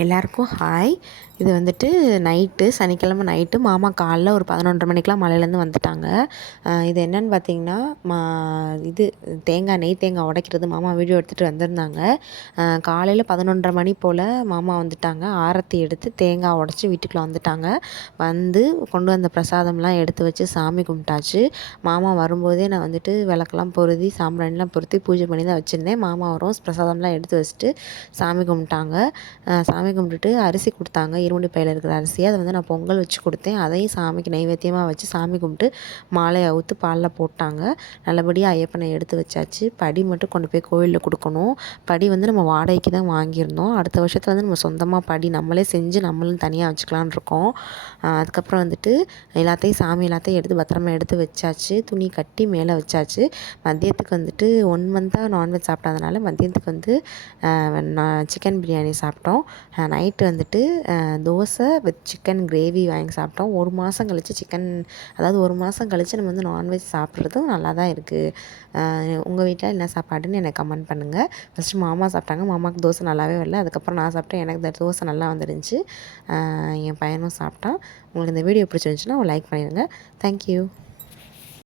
எல்லாருக்கும் ஹாய். இது வந்துட்டு நைட்டு சனிக்கிழமை நைட்டு மாமா காலைல ஒரு 11:30 மணிக்கெலாம் மலையிலேருந்து வந்துட்டாங்க. இது என்னென்னு பார்த்தீங்கன்னா, இது நெய் தேங்காய் உடைக்கிறது மாமா வீடியோ எடுத்துகிட்டு வந்திருந்தாங்க. காலையில் 11:30 மணி போல் மாமா வந்துட்டாங்க. ஆரத்தி எடுத்து தேங்காய் உடச்சி வீட்டுக்குள்ளே வந்துட்டாங்க. வந்து கொண்டு வந்த பிரசாதம்லாம் எடுத்து வச்சு சாமி கும்பிட்டாச்சு. மாமா வரும்போதே நான் வந்துட்டு விளக்கெல்லாம் பொருத்தி சாம்பிராணிலாம் பொருத்தி பூஜை பண்ணி தான் வச்சுருந்தேன். மாமா வரும் பிரசாதம்லாம் எடுத்து வச்சுட்டு சாமி கும்பிட்டாங்க. சாமி கும்பிட்டுட்டு அரிசி கொடுத்தாங்க, இருமுடி பையில் இருக்கிற அரிசி. அதை வந்து நான் பொங்கல் வச்சு கொடுத்தேன். அதையும் சாமிக்கு நைவேத்தியமாக வச்சு சாமி கும்பிட்டு மாலையை அவுத்து பாலில் போட்டாங்க. நல்லபடியாக ஐயப்பனை எடுத்து வச்சாச்சு. படி மட்டும் கொண்டு போய் கோயிலில் கொடுக்கணும். படி வந்து நம்ம வாடகைக்கு தான் வாங்கியிருந்தோம். அடுத்த வருஷத்தில் வந்து நம்ம சொந்தமாக படி நம்மளே செஞ்சு நம்மளும் தனியாக வச்சுக்கலான்னு இருக்கோம். அதுக்கப்புறம் வந்துட்டு சாமி எல்லாத்தையும் எடுத்து பத்திரமா எடுத்து வச்சாச்சு. துணி கட்டி மேலே வச்சாச்சு. மதியத்துக்கு வந்துட்டு 1 மந்த்தாக நான்வெஜ் சாப்பிடாதனால மதியத்துக்கு வந்து சிக்கன் பிரியாணி சாப்பிட்டோம். நைட்டு வந்துட்டு தோசை வித் சிக்கன் கிரேவி வாங்கி சாப்பிட்டோம். 1 மாதம் கழித்து அதாவது 1 மாதம் கழித்து நம்ம வந்து நான்வெஜ் சாப்பிட்றதும் நல்லா தான் இருக்குது. உங்கள் வீட்டில் என்ன சாப்பாடுன்னு எனக்கு கமெண்ட் பண்ணுங்கள். ஃபஸ்ட்டு மாமா சாப்பிட்டாங்க. மாமாவுக்கு தோசை நல்லாவே வரல. அதுக்கப்புறம் நான் சாப்பிட்டேன். எனக்கு இந்த தோசை நல்லா வந்துருந்துச்சு. என் பையனும் சாப்பிட்டான். உங்களுக்கு இந்த வீடியோ பிடிச்சிருந்துச்சுன்னா லைக் பண்ணிடுங்க. தேங்க்யூ.